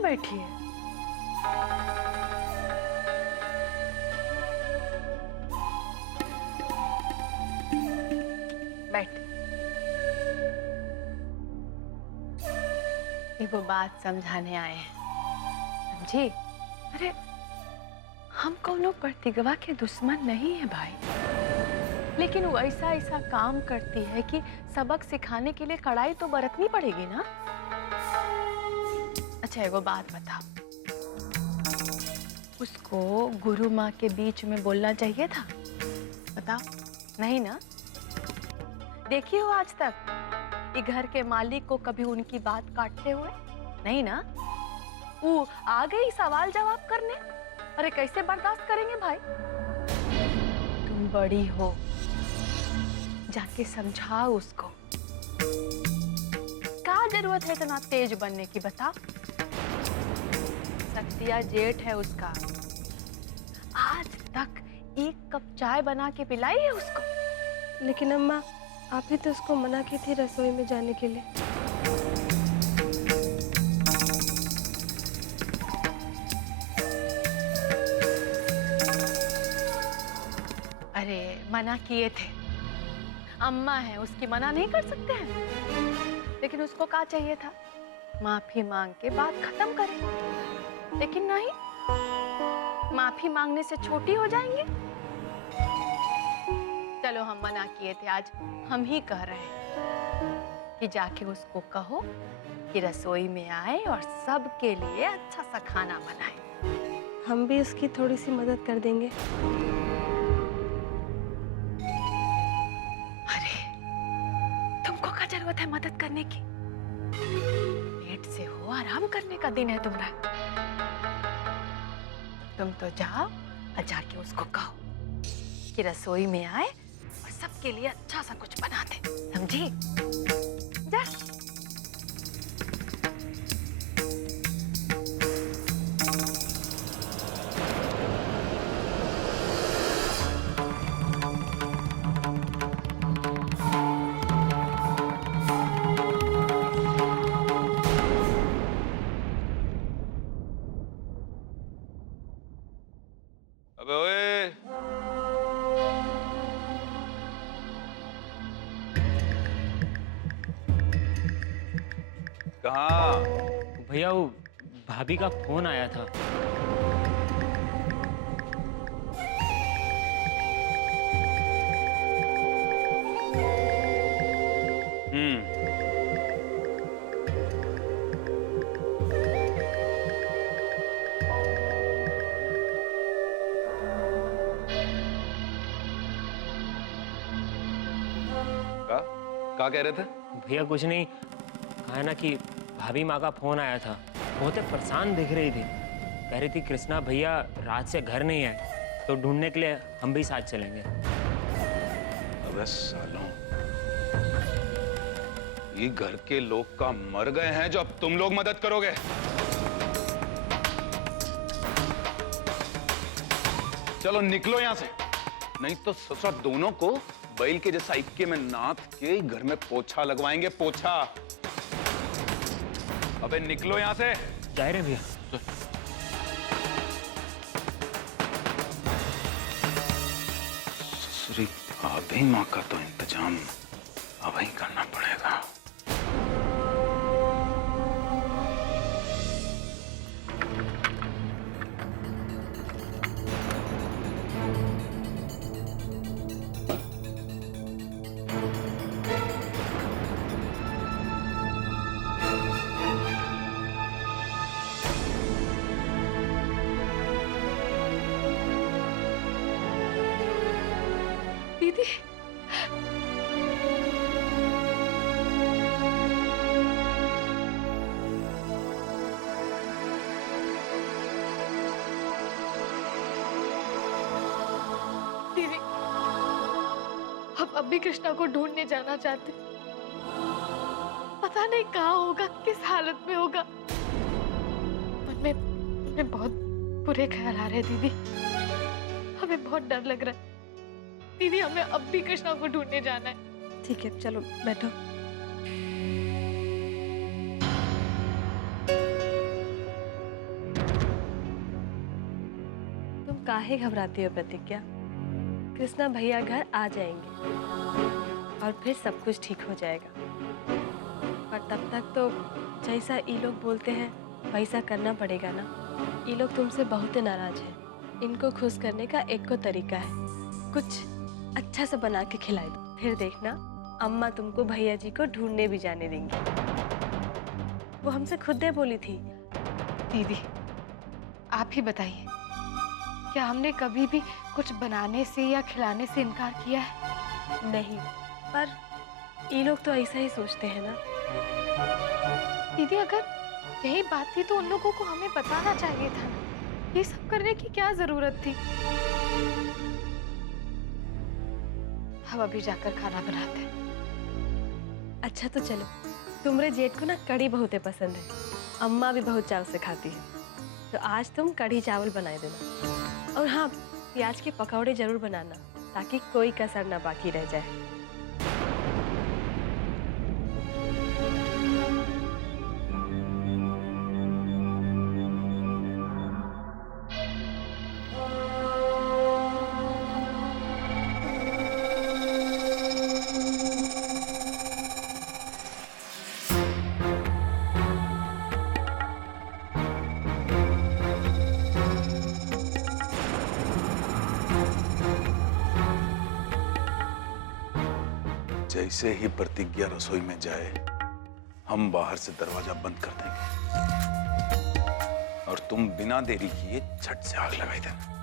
यहाँ बैठी है? बैठ। वो बात समझाने आए हैं, समझी? अरे हम कोनो प्रतिगवा के दुश्मन नहीं है भाई, लेकिन वो ऐसा ऐसा काम करती है कि सबक सिखाने के लिए कड़ाई तो बरतनी पड़ेगी ना। अच्छा एगो बात बताओ, उसको गुरु माँ के बीच में बोलना चाहिए था? बताओ, नहीं ना? देखी हो आज तक ये घर के मालिक को कभी उनकी बात काटते हुए? नहीं ना? वो आ गई सवाल जवाब करने। अरे कैसे बर्दाश्त करेंगे भाई? तुम बड़ी हो, जाके समझाओ उसको। क्या जरूरत है इतना तेज बनने की, बताओ? सत्या जेठ है उसका, आज तक एक कप चाय बना के पिलाई है उसको। लेकिन अम्मा, आप ही तो उसको मना की थी रसोई में जाने के लिए। अरे मना किए थे, अम्मा है उसकी, मना नहीं कर सकते हैं। लेकिन उसको क्या चाहिए था? माफी मांग के बात खत्म करें। लेकिन नहीं, माफी मांगने से छोटी हो जाएंगे। चलो हम मना किए थे, आज हम ही कह रहे हैं कि जाके उसको कहो कि रसोई में आए और सबके लिए अच्छा सा खाना बनाए। हम भी उसकी थोड़ी सी मदद कर देंगे। अरे तुमको क्या जरूरत है मदद करने की? पेट से हो, आराम करने का दिन है तुम्हारा। तुम तो जाओ और जाके उसको कहो कि रसोई में आए और सबके लिए अच्छा सा कुछ बना दे, समझी? जा। अबे ओए, कहाँ? भैया वो भाभी का फोन आया था। क्या कह रहे थे? भैया कुछ नहीं, कहा ना कि भाभी माँ का फोन आया था, बहुत ही परेशान दिख रही थी। कह रही थी कृष्णा भैया रात से घर नहीं आए, तो ढूंढने के लिए हम भी साथ चलेंगे। अबे सालों, ये घर के लोग का मर गए हैं जो अब तुम लोग मदद करोगे? चलो निकलो यहां से, नहीं तो ससुर दोनों को बैल के जैसा इक्के में नाथ के घर में पोछा लगवाएंगे, पोछा। अबे निकलो यहां से। जा रहे भैया। ससुरी भाभी माँ का तो इंतजाम अब ही करना पड़ेगा। दीदी, दीदी, हम अब भी कृष्णा को ढूंढने जाना चाहते। पता नहीं कहाँ होगा, किस हालत में होगा। मन में बहुत बुरे ख्याल आ रहे हैं दीदी, हमें बहुत डर लग रहा है। दीदी हमें अब भी कृष्णा को ढूंढने जाना है। ठीक है, चलो बैठो। काहे घबराती हो प्रतिज्ञा? कृष्णा भैया घर आ जाएंगे और फिर सब कुछ ठीक हो जाएगा। पर तब तक तो जैसा ये लोग बोलते हैं वैसा करना पड़ेगा ना। ये लोग तुमसे बहुत नाराज हैं। इनको खुश करने का एक को तरीका है, कुछ अच्छा सा बना के खिला दो, फिर देखना अम्मा तुमको भैया जी को ढूंढने भी जाने देंगी। वो हमसे खुद ने बोली थी। दीदी, आप ही बताइए, क्या हमने कभी भी कुछ बनाने से या खिलाने से इनकार किया है? नहीं, पर ये लोग तो ऐसा ही सोचते हैं ना। दीदी, अगर यही बात थी तो उन लोगों को हमें बताना चाहिए था ना। ये सब करने की क्या जरूरत थी? हम अभी जाकर खाना बनाते हैं। अच्छा तो चलो, तुम्हारे जेठ को ना कढ़ी बहुत पसंद है, अम्मा भी बहुत चाव से खाती है, तो आज तुम कढ़ी चावल बनाए देना। और हाँ, प्याज के पकौड़े जरूर बनाना ताकि कोई कसर ना बाकी रह जाए। जैसे ही प्रतिज्ञा रसोई में जाए, हम बाहर से दरवाजा बंद कर देंगे और तुम बिना देरी किए झट से आग लगाई देना।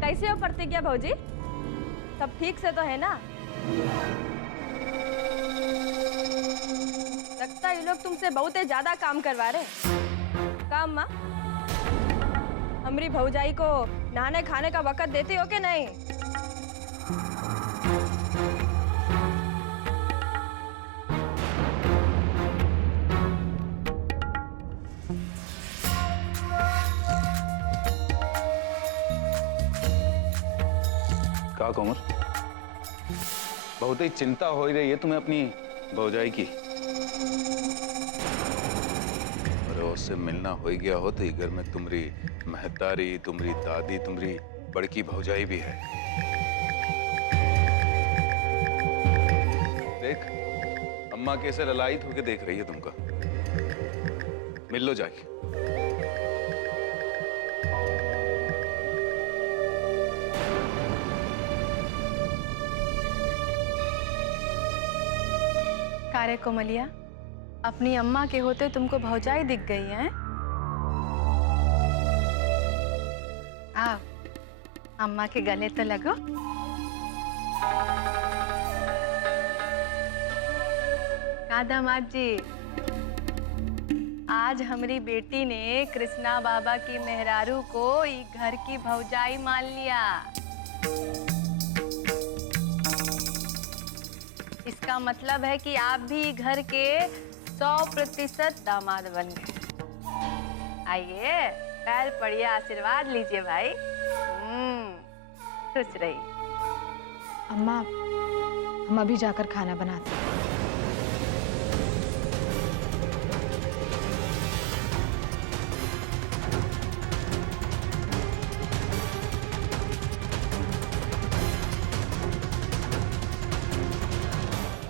कैसे हो प्रतिज्ञा भौजी? सब ठीक से तो है ना? लगता है ये लोग तुमसे बहुत ही ज्यादा काम करवा रहे। काम माँ, हमारी भौजाई को नहाने खाने का वक्त देती हो कि नहीं? का कोमल, बहुत ही चिंता हो रही है तुम्हें अपनी भौजाई की। अरे उससे मिलना हो ही गया हो तो घर में तुम्हारी महतारी, तुम्हारी दादी, तुम्हारी बड़की भौजाई भी है। देख, अम्मा कैसे ललायित होके देख रही है तुमको। मिल लो जाके। कारे कोमलिया, अपनी अम्मा के होते तुमको भौजाई दिख गई है? आओ, अम्मा के गले तो लगो। का दामाद जी, आज हमारी बेटी ने कृष्णा बाबा की मेहरारू को ई घर की भौजाई मान लिया। इसका मतलब है कि आप भी घर के 100% दामाद बन गए। आइए, पैर पड़िए, आशीर्वाद लीजिए भाई। खुश रहिए। अम्मा, हम अभी जाकर खाना बनाते हैं।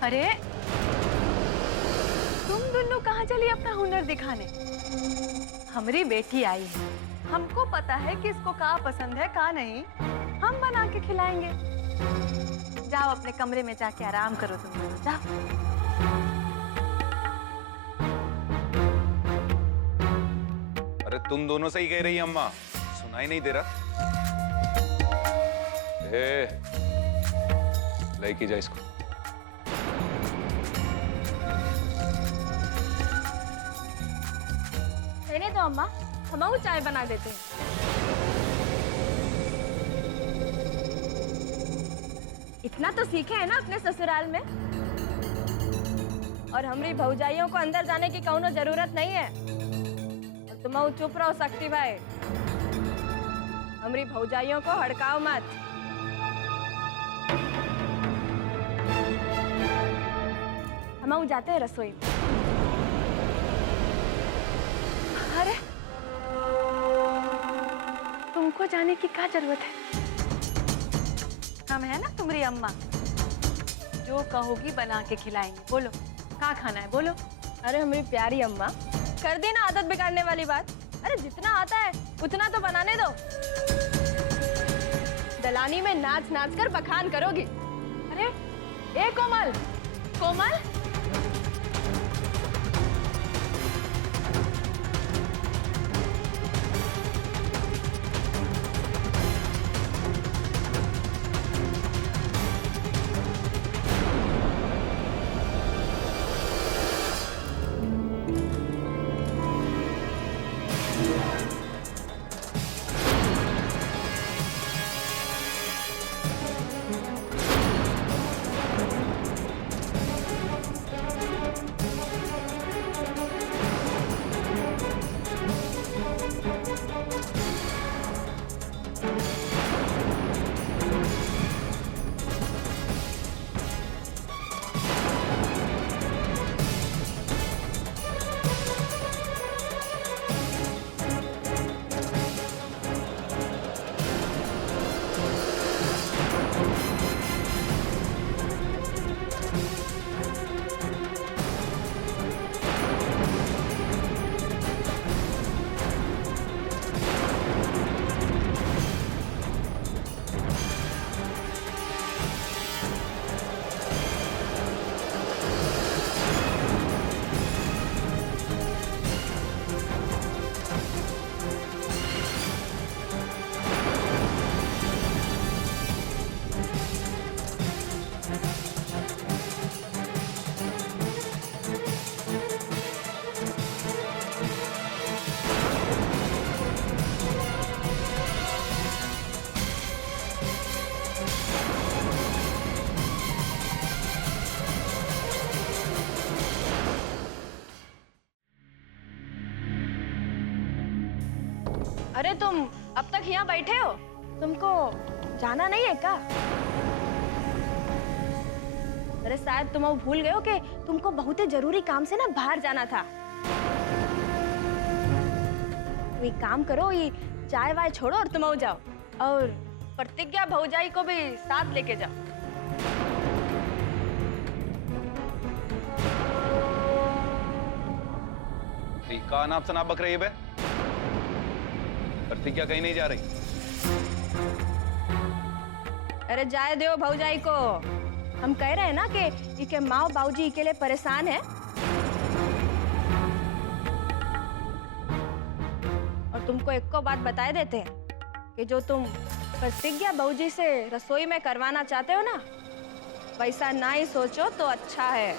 अरे तुम दोनों कहाँ चली अपना हुनर दिखाने? हमारी बेटी आई है, हमको पता है कि इसको कहाँ पसंद है कहाँ नहीं, हम बना के खिलाएंगे। जाओ अपने कमरे में जाके आराम करो तुम दोनों, जाओ। अरे तुम दोनों से ही कह रही है अम्मा, सुनाई नहीं दे रहा? लेके जा इसको। रहने दो अम्मा, हम चाय बना देते हैं। इतना तो सीखे है ना अपने ससुराल में। और हमारी भौजाइयों को अंदर जाने की कौनो जरूरत नहीं है। और तुम चुप रहो शक्ति भाई, हमारी भौजाइयों को हड़काओ मत। हम जाते हैं रसोई में। अरे तुमको जाने की क्या जरूरत है? हम है ना तुम्हारी अम्मा, जो कहोगी बना के खिलाएंगे। बोलो क्या खाना है, बोलो। अरे हमारी प्यारी अम्मा, कर दी ना आदत बिगाड़ने वाली बात। अरे जितना आता है उतना तो बनाने दो। दलानी में नाच नाच कर बखान करोगी। अरे ए कोमल, कोमल अरे तुम अब तक यहाँ बैठे हो? तुमको जाना नहीं है क्या? अरे शायद तुम भूल गए हो कि तुमको बहुत ही जरूरी काम से ना बाहर जाना था। तो एक काम करो, ये चाय वाय छोड़ो और तुम जाओ, और प्रतिज्ञा भौजाई को भी साथ लेके जाओ। का नाम सना बक रही है बे? प्रतिज्ञा कहीं नहीं जा रही। अरे जाए दो भौजाई को। हम कह रहे हैं ना कि इके माँ बाबूजी के लिए परेशान है, और तुमको एक को बात बताए देते हैं कि जो तुम प्रतिज्ञा बाबूजी से रसोई में करवाना चाहते हो ना, वैसा ना ही सोचो तो अच्छा है।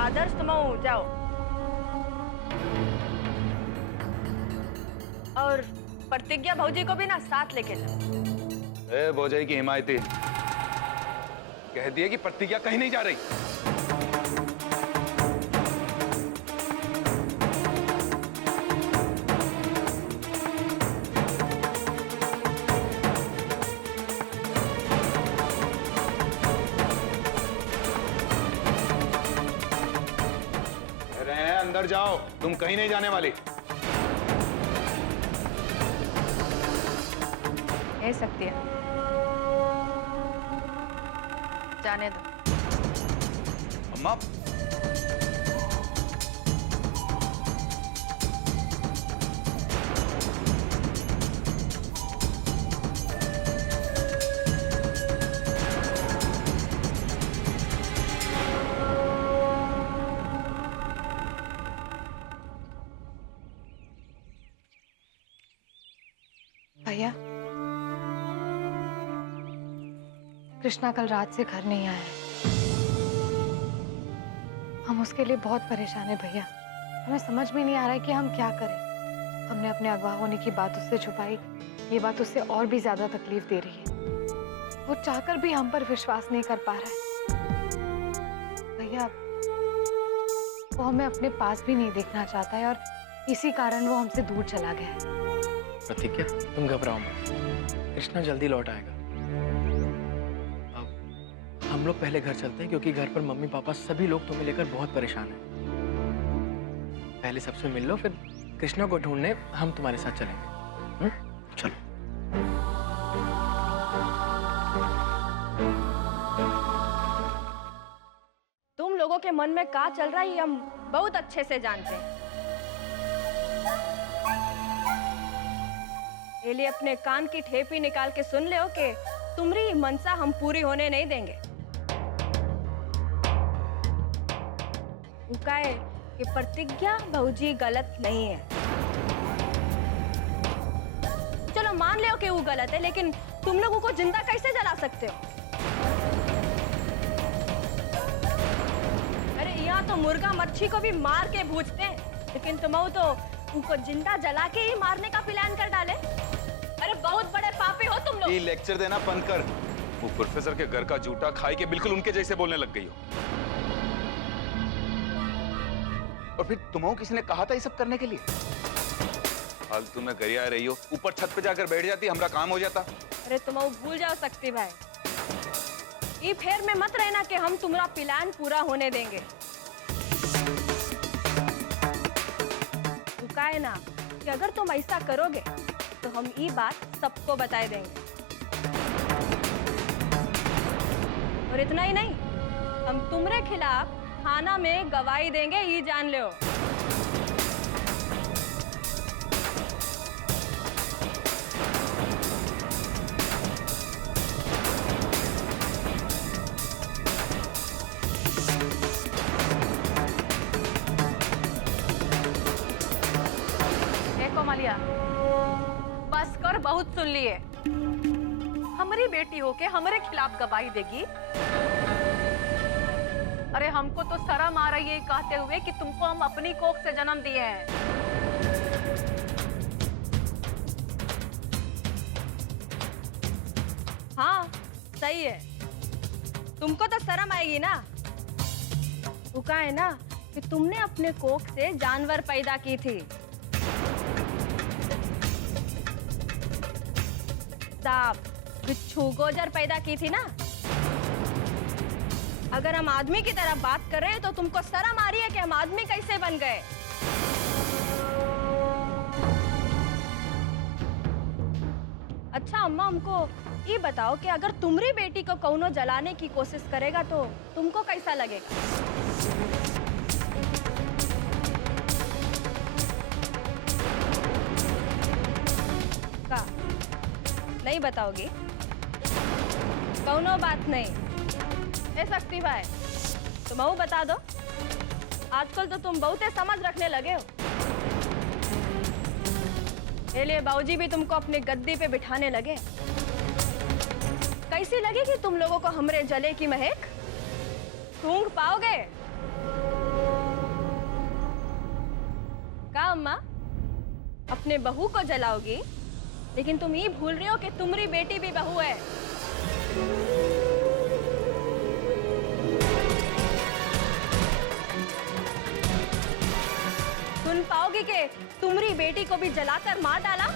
आदर्श तुम जाओ, और प्रतिज्ञा भौजी को भी ना साथ लेके जाओ। ए भौजाई की हिमायती, कह दिए कि प्रतिज्ञा कहीं नहीं जा रही। अंदर जाओ, तुम कहीं नहीं जाने वाली। कह सकती है, जाने दो। अम्मा, भैया, कृष्णा कल रात से घर नहीं आया है। हम उसके लिए बहुत परेशान हैं भैया। हमें समझ में नहीं आ रहा है कि हम क्या करें। हमने अपने अगवा होने की बात उससे छुपाई, ये बात उससे और भी ज्यादा तकलीफ दे रही है। वो चाहकर भी हम पर विश्वास नहीं कर पा रहा है। भैया, वो हमें अपने पास भी नहीं देखना चाहता है और इसी कारण वो हमसे दूर चला गया है। प्रतिज्ञा, तुम घबराओ मत, कृष्णा जल्दी लौट आएगा। अब हम लोग पहले घर चलते हैं क्योंकि घर पर मम्मी पापा सभी लोग तुम्हें लेकर बहुत परेशान हैं। पहले सबसे मिल लो, फिर कृष्णा को ढूंढने हम तुम्हारे साथ चलेंगे। चलो। तुम लोगों के मन में क्या चल रहा है ये हम बहुत अच्छे से जानते हैं। ये लिए अपने कान की ठेपी निकाल के सुन ले हो कि तुम्हारी मनसा हम पूरी होने नहीं देंगे। उनका है कि प्रतिज्ञा भौजी गलत नहीं है। चलो मान लो कि वो गलत है, लेकिन तुम लोगों को जिंदा कैसे जला सकते हो? अरे यहाँ तो मुर्गा मच्छी को भी मार के भूजते हैं, लेकिन तुम तो उनको जिंदा जला के ही मारने का प्लान कर डाले। अरे बहुत बड़े पापी हो तुम लोग। ये लेक्चर देना बंद कर। वो प्रोफेसर के घर का जूठा खाई के बिल्कुल उनके जैसे बोलने लग गई हो। और फिर तुम्हें किसी ने कहा था ये सब करने के लिए? फालतू में गरिया रही हो, ऊपर छत पे जाकर बैठ जाती, हमारा काम हो जाता। अरे तुम भूल जाओ शक्ति भाई, ये फेर में मत रहना कि हम तुम्हारा प्लान पूरा होने देंगे। का है ना कि अगर तुम ऐसा करोगे तो हम ये बात सबको बता देंगे। और इतना ही नहीं, हम तुम्हारे खिलाफ थाना में गवाही देंगे, ये जान लो। कोमलिया, बस कर, बहुत सुन लिए। हमारी बेटी होके हमारे खिलाफ गवाही देगी? अरे हमको तो शर्म आ रही है कहते हुए कि तुमको हम अपनी कोख से जन्म दिए हैं। हाँ सही है, तुमको तो शर्म आएगी ना। वो का है ना कि तुमने अपने कोख से जानवर पैदा की थी, सांप, बिच्छू, गोजर पैदा की थी ना। अगर हम आदमी की तरह बात कर रहे हैं तो तुमको शर्म आ रही है कि हम आदमी कैसे बन गए? अच्छा अम्मा, हमको ये बताओ कि अगर तुम्हारी बेटी को कौनो जलाने की कोशिश करेगा तो तुमको कैसा लगेगा? का नहीं बताओगी? कौनो बात नहीं। ए शक्ति भाई, तुम वो बता दो। आजकल तो तुम बहुते समझ रखने लगे हो। इसलिए बाबूजी भी तुमको अपने गद्दी पे बिठाने लगे। कैसी लगेगी तुम लोगों को हमरे जले की महक? सूंघ पाओगे? का अम्मा, अपने बहू को जलाओगी, लेकिन तुम ये भूल रही हो कि तुम्हारी बेटी भी बहू है। सुन पाओगी कि तुम्हारी बेटी को भी जलाकर मार डाला?